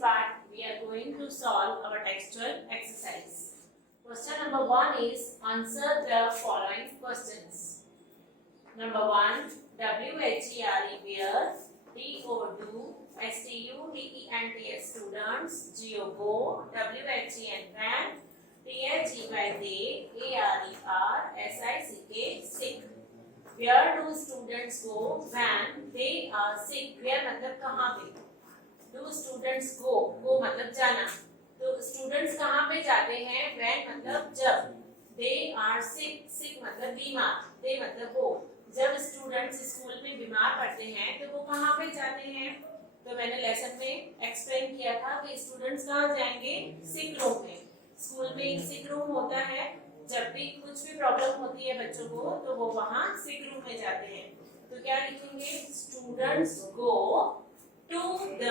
part we are going to solve our textual exercise. Question number 1 is answer the following questions. Number 1, WHERE where, DO STUDENTS students, GO WHEN when, THEY they, ARER SICK sick. Where do students go when they are sick? Where मतलब कहाँ पे? Do students go मतलब जाना. तो students कहाँ पे जाते हैं? When मतलब जब. They are sick मतलब बीमार. They मतलब वो. जब students स्कूल में बीमार पड़ते हैं तो वो कहाँ पे जाते हैं? तो मैंने लेसन में एक्सप्लेन किया था कि स्टूडेंट्स कहाँ जाएंगे? सिक रूम में. स्कूल में एक सिक रूम होता है. जब भी कुछ भी प्रॉब्लम होती है बच्चों को तो वो वहाँ सिक रूम में जाते हैं. तो क्या लिखेंगे? Students go to the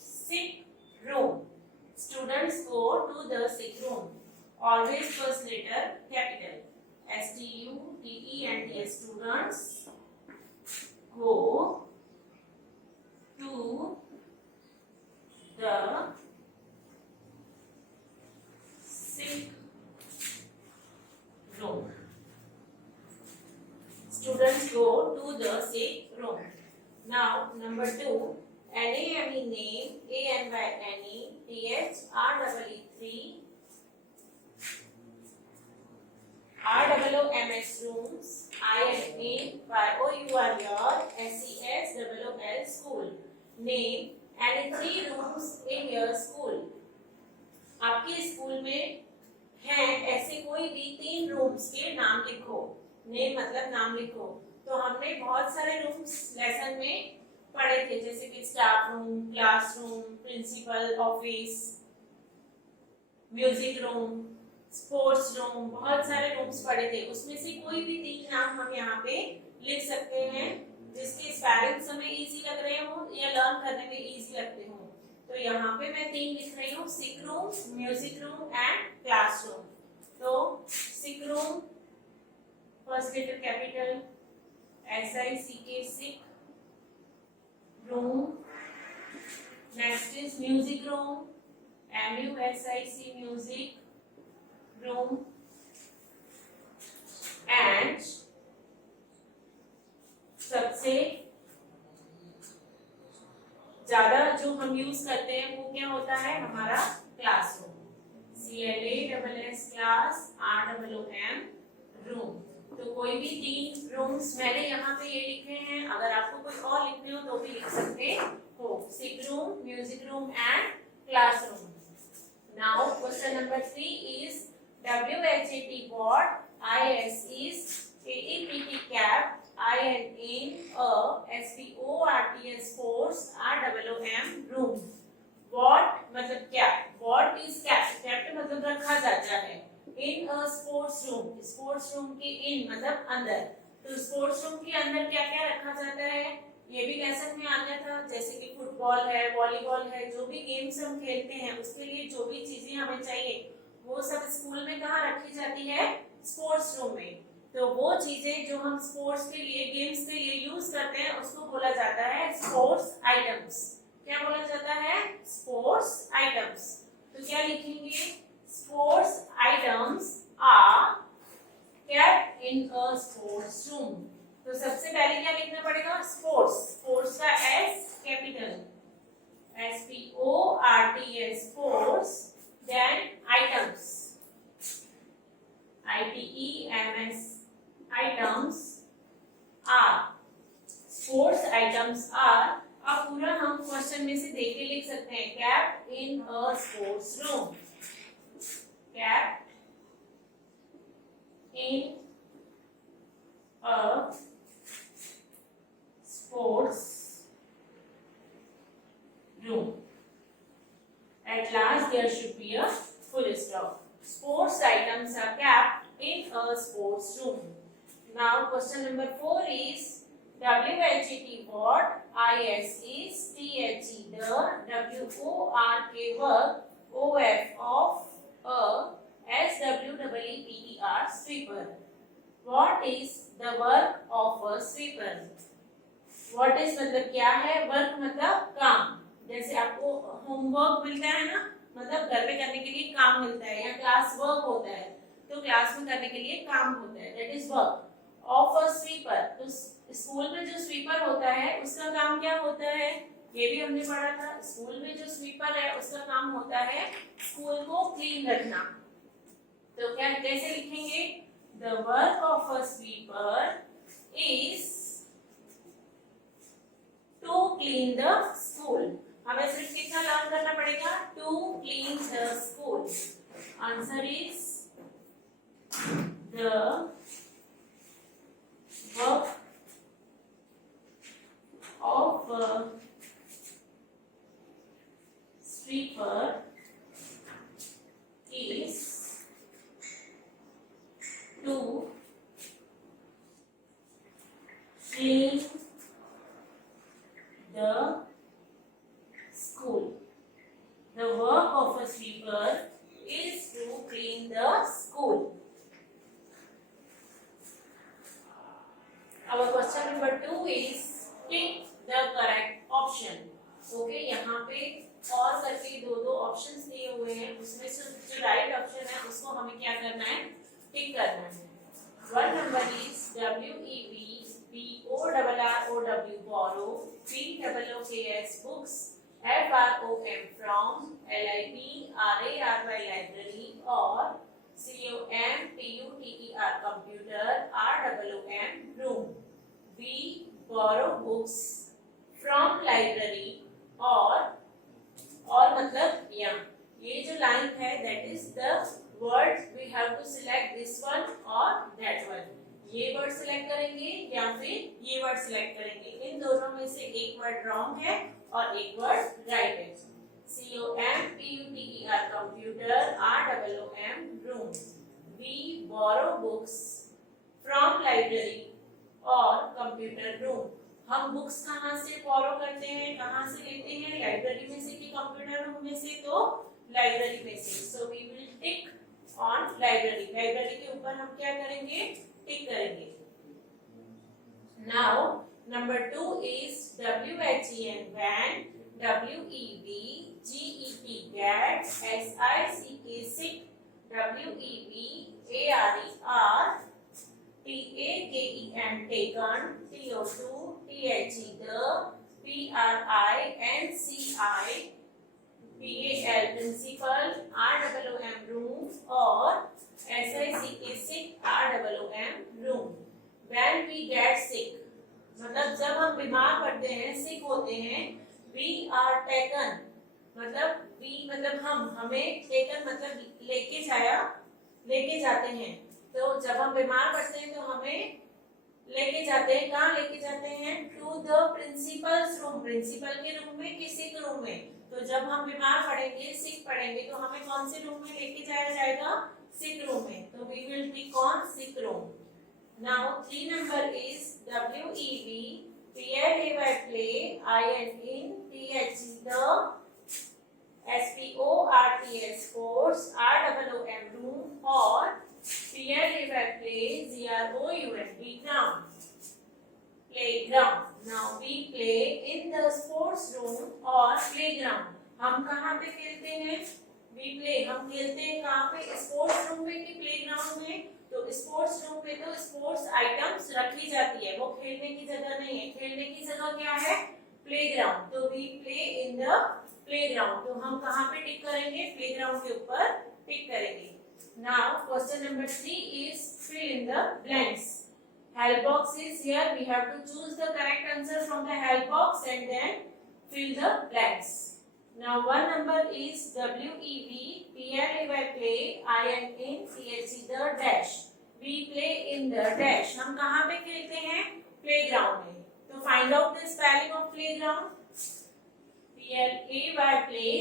sick room. Students go to the sick room. Always first letter capital. STUDENTS students go to the sick room. Students go to the sick room. Now number 2, NAME name, ANYNE, TH, REE3, ROOMS rooms, INA, YOUR your, SES WOL school. Name any 3 rooms in your school. आपके स्कूल में हैं ऐसे कोई भी 3 रूम्स के नाम लिखो. नेम मतलब नाम लिखो. तो हमने बहुत सारे रूम्स लेसन में पढ़े थे जैसे कि staff room, classroom, principal office, music room, sports room, बहुत सारे रूम्स पढ़े थे. उसमें से कोई भी 3 नाम हम यहाँ पे लिख सकते हैं जिसके स्पेलिंग्स हमें इजी लग रहे हो या लर्न करने में इजी लगते हो. तो यहाँ पे मैं 3 लिख रही हूँ. Sick room, music room and classroom. तो sick room first letter capital SICK sick room. Next is music room MUSIC music room and सबसे ज्यादा जो हम यूज करते हैं वो क्या होता है? हमारा classroom. CLASS class, ROOM room. तो कोई भी 3 रूम्स मैंने यहाँ पे ये लिखे हैं. अगर आपको कोई और लिखने हो तो भी लिख सकते हो. Sick room, music room and classroom. Now question number 3 is WHAT what, IS is, AEPT cap, INA SPORTS force, ROOM room. What मतलब क्या? What is kept? Kept मतलब रखा जाता है. In a sports room, sports room के in मतलब अंदर. तो sports room के अंदर क्या क्या रखा जाता है? ये भी लेसन में आ गया था. जैसे कि फुटबॉल है, वॉलीबॉल है, जो भी गेम्स हम खेलते हैं उसके लिए जो भी चीजें हमें चाहिए वो सब स्कूल में कहाँ रखी जाती है? स्पोर्ट्स रूम में. तो वो चीजें जो हम स्पोर्ट्स के लिए, गेम्स के लिए यूज करते हैं उसको बोला जाता है स्पोर्ट्स आइटम्स. क्या बोला जाता है? Sports items. तो क्या लिखेंगे? Sports items are kept in a sports room. तो सबसे पहले क्या लिखना पड़ेगा? स्पोर्ट्स. स्पोर्ट्स का S capital SPORTS sports. Then items ITEMS items are. Sports items are. अब पूरा हम क्वेश्चन में से देख के लिख सकते हैं. Kept in a sports room. Kept in a sports room. At last there should be a full stop. Sports items are kept in a sports room. Now question number 4 is WHAT what, IS is, THE the, WORK work, OF of, SWEEPER sweeper. What is the work of a sweeper? What is मतलब क्या है? Work मतलब काम. जैसे आपको होमवर्क मिलता है ना, मतलब घर पे करने के लिए काम मिलता है, या क्लास वर्क होता है, तो क्लास में करने के लिए काम होता है, that is work of a sweeper. तो स्कूल में जो स्वीपर होता है उसका काम क्या होता है, ये भी हमने पढ़ा था। स्कूल में जो स्वीपर है उसका काम होता है स्कूल को क्लीन रखना। तो क्या कैसे लिखेंगे, the work of a sweeper is to clean the school. हमें सिर्फ कितना लर्न करना पड़ेगा, to clean the school. Answer is the work of a sweeper is to clean the school. The work of a sweeper is to clean the school. Our question number 2 is tick the correct option. Okay, यहाँ पे और करके दो ऑप्शंस दिए हुए हैं, उसमें से जो राइट ऑप्शन है उसको हमें क्या करना है, टिक करना है। One number is WEB borrow, BOOKS books, FROM from, LIBRARY library, और COMPUTER computer, ROOM room। We borrow books from library, और मतलब यहाँ ये जो लाइन है that is the word, we have to select this one और that one. ये word select करेंगे या फिर ये वर्ड सिलेक्ट करेंगे, इन दोनों में से एक वर्ड रॉन्ग है और एक वर्ड राइट है। COMPUTER computer, ROOM room। We borrow books from library और कंप्यूटर रूम। हम बुक्स कहाँ से बोरो करते हैं, कहाँ से लेते हैं, लाइब्रेरी में से कि कंप्यूटर रूम में से, तो लाइब्रेरी में से। So we will tick on library. Library के ऊपर हम क्या करेंगे, टिक करेंगे। Now number 2 is WHEN van, WEBGET get, SICK sick, WEBARER, TAKEN taken, TO2 THE the, PRINCI PAL principal, ROOM room, और SICK sick, ROOM room। When we get sick, मतलब जब हम बीमार पड़ते हैं, सिक होते हैं, we are taken, मतलब we मतलब हम, हमें taken मतलब लेके जाते हैं। तो जब हम बीमार पड़ते हैं तो हमें लेके जाते हैं, कहाँ लेके जाते हैं, to the principal's room, principal के रूम में, किसी के रूम में। तो जब हम बीमार पड़ेंगे, सिक पड़ेंगे, तो हमें कौन से रूम में लेके जाया जाएगा, सिक रूम में। तो we will tick on sick room. Now 3 number is WEB play, IN the, sports, ROOM room, और play, ground, playground। Now we play in the sports room और playground। हम कहाँ पे खेलते हैं, we play, हम खेलते हैं कहाँ पे, स्पोर्ट्स रूम में कि प्लेग्राउंड में। तो स्पोर्ट्स रूम में तो स्पोर्ट्स आइटम्स रखी जाती है, वो खेलने की जगह नहीं है। खेलने की जगह क्या है, प्लेग्राउंड। तो we play in the playground। तो हम कहाँ पे टिक करेंगे, प्लेग्राउंड के ऊपर टिक करेंगे। Now question number 3 is fill in the blanks. Help box is here, we have to choose the correct answer from the help box and then fill the blanks. Now one number is WEB play, INCHE the dash। We play in the dash। हम कहाँ पे खेलते हैं, प्लेग्राउंड में। तो find out the spelling of playground। play,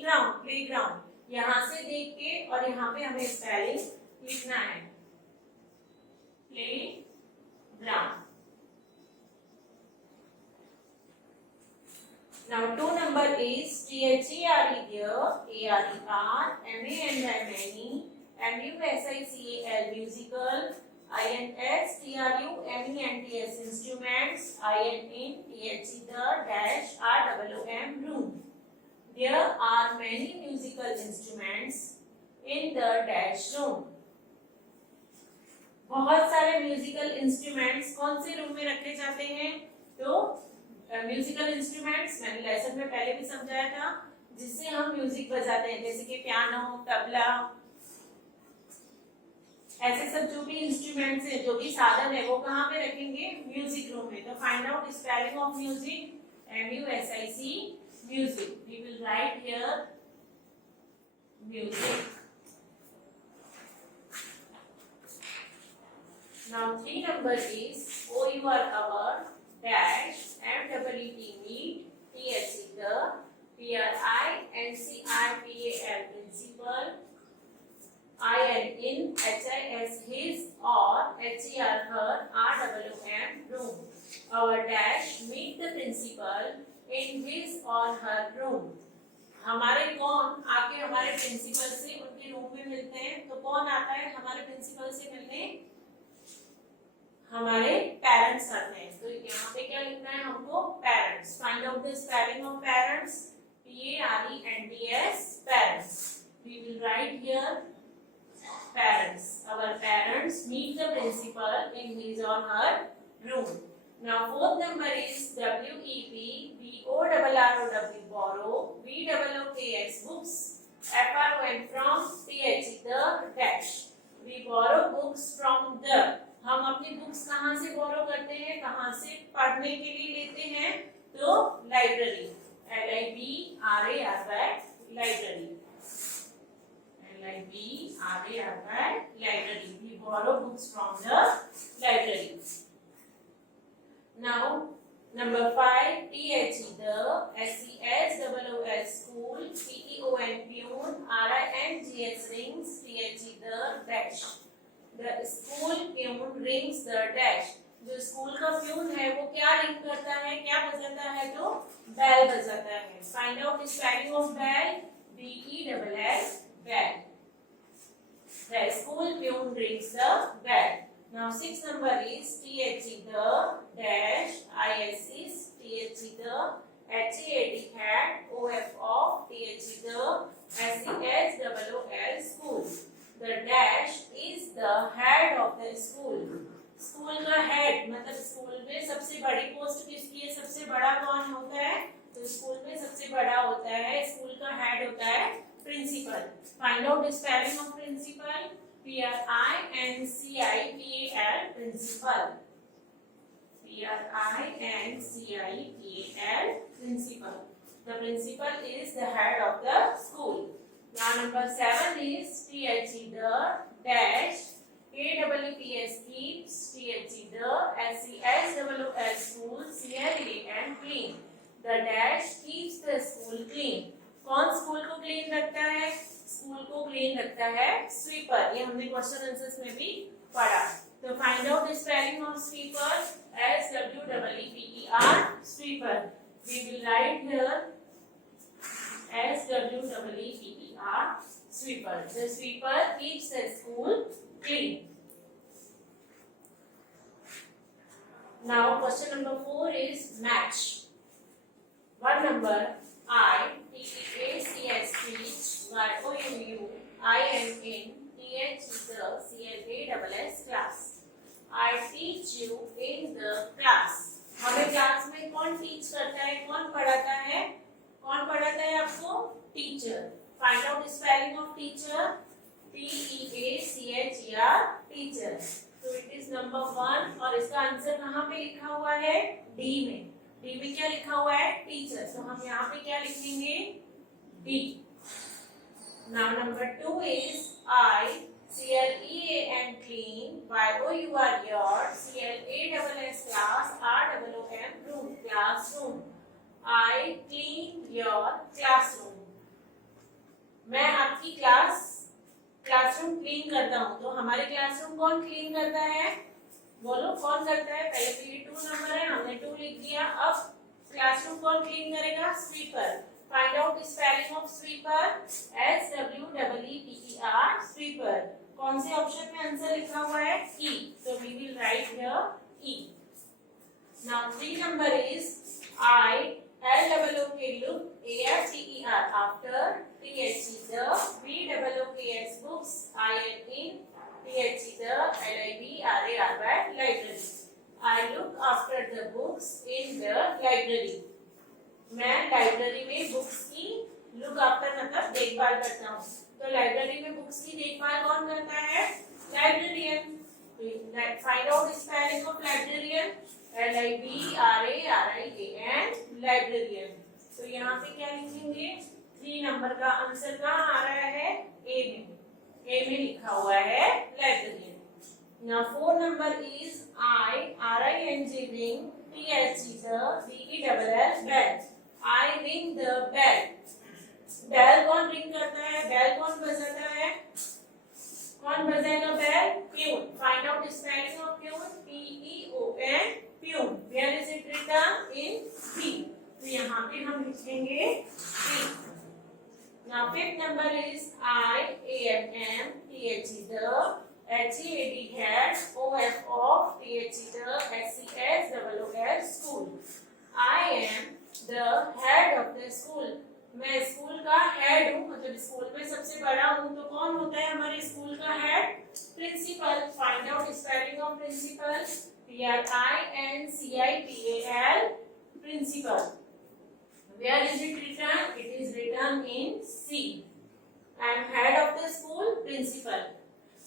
ground, playground। यहाँ से देख के और यहाँ पे हमें स्पेलिंग लिखना है, playground। Now 2 number is THERE there, ARER, MANY many, MUSICAL, musical, instruments, instruments, the dash room. There are many musical instruments in the dash room. बहुत सारे म्यूजिकल इंस्ट्रूमेंट्स कौन से रूम में रखे जाते हैं? तो म्यूजिकल इंस्ट्रूमेंट्स मैंने लेसन में पहले भी समझाया था, जिससे हम म्यूजिक बजाते हैं, जैसे कि पियानो, तबला, ऐसे सब जो भी इंस्ट्रूमेंट्स हैं, जो भी साधन है, वो कहाँ पे रखेंगे? म्यूजिक रूम में. तो find out spelling of music. MUSIC, music. We will write here music. Now 3 number is OUR dash MEET meet THE the PRINCIPAL principal IN in HIS his or HER her RWM room. Our dash meet the principal in his or her room. हमारे कौन आके हमारे प्रिंसिपल से उनके रूम में मिलते हैं? तो कौन आता है हमारे प्रिंसिपल से मिलने? हमारे पेरेंट्स आते हैं. तो यहाँ पे क्या लिखना है हमको? Parents. Find out the spelling of parents. PARENTS, parents. We will write here parents. Our parents meet the principal in his or her room. Now 4th number is WEP, BORROW, borrow, BOOKS, books, FROM, from, THE the dash. We borrow books from the. हम अपनी बुक्स कहाँ से बोरो करते हैं? कहाँ से पढ़ने के लिए लेते हैं? तो library. LIBRARY, library. library. We borrow books from the library. Now, number 5, THE the, SCSOOS school, PEON pune, RINGS rings, THE the dash. The school pune rings the dash. जो स्कूल का प्यून है वो क्या रिंग करता है? क्या बजाता है? तो बेल बजाता है. Find out the spelling of bell. BELL, bell. The school pune rings the bell. Now 6th number is THE the dash ISIS, THE the HEAD hat, OF of, THE the SESOOL school. The dash is the head of the school. School का हेड मतलब स्कूल में सबसे बड़ी पोस्ट किसकी है? सबसे बड़ा कौन होता है? तो स्कूल में सबसे बड़ा होता है, स्कूल का हेड होता है principal. Find out the spelling of principal. PRINCIPAL, principal. PRINCIPAL, principal. The principal is the head of the school. Now number 7 is THE the dash KWPS keeps, THE the SESOOL school, CLEAN clean. The dash keeps the school clean. कौन स्कूल को क्लीन रखता है? स्कूल को क्लीन रखता है स्वीपर. ये हमने question answers में भी पढ़ा. तो find out the spelling of sweeper. SWEEPER, sweeper. We will write here SWEEPER, sweeper. The sweeper keeps the school clean. Now question number 4 is match. One number ITEACS teach, YOUIN THECLASS class. I teach you in the class. हमें क्लास में कौन टीच करता है? कौन पढ़ाता है? कौन पढ़ाता है आपको? Teacher. Find out spelling of teacher. TEACHER, teacher. तो इट इज नंबर 1 और इसका आंसर कहाँ पे लिखा हुआ है? डी में. डी में क्या लिखा हुआ है? टीचर. तो हम यहाँ पे क्या लिखेंगे? D. Now number 2 is I CLEAN clean, YOUR your, CLASS class, RWM room, classroom. I clean your classroom. मैं आपकी क्लासरूम क्लीन करता हूँ. तो हमारे क्लासरूम कौन क्लीन करता है? बोलो कौन करता है? पहले तो ये 2 नंबर है, हमने 2 लिख दिया. अब क्लासरूम कौन क्लीन करेगा? Sweeper. Find out spelling of sweeper. SWEEPER, sweeper. कौन से ऑप्शन में आंसर लिखा हुआ है? ई. So we will write here E. Now 3 number is I LOOK look AFTER after THE the VOOKS books I am in THE the LIBRAR library. I look after the books in the library. मैं लाइब्रेरी में बुक्स की look after मतलब देखभाल करता हूँ. तो library में बुक्स की देखभाल कौन करता है? Librarian. Find out spelling of librarian. LIBRARIAN librarian. तो यहाँ पे क्या लिखेंगे? 3 नंबर का आंसर कहाँ आ रहा है? ए में. ए में लिखा हुआ है librarian. Now 4 number is RING ring THE bell. I ring the bell. Bell कौन रिंग करता है? बेल कौन बजाता है? कौन बजाएगा bell? Peon. Find out spelling of peon. PEON peon. Where is it written? In B. तो यहाँ पे हम लिखेंगे B. Now 5th number is IAMM THE the HEAD head OF of THE the SCS OOL school. I am the head of the school. मैं स्कूल का हेड हूँ, मतलब स्कूल में सबसे बड़ा हूँ. तो कौन होता है हमारे स्कूल का head? Principal. Find out spelling of principal. PRINCIPAL principal. Where is it written? It is written in C. I am head of the school, principal.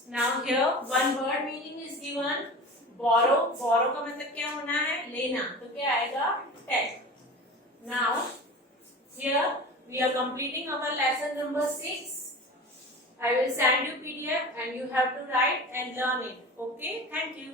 Now here one word meaning is given. Borrow. Borrow का मतलब क्या होना है? लेना. तो क्या आएगा? Take. Now here we are completing our lesson number 6. I will send you PDF and you have to write and learn it. Okay? Thank you.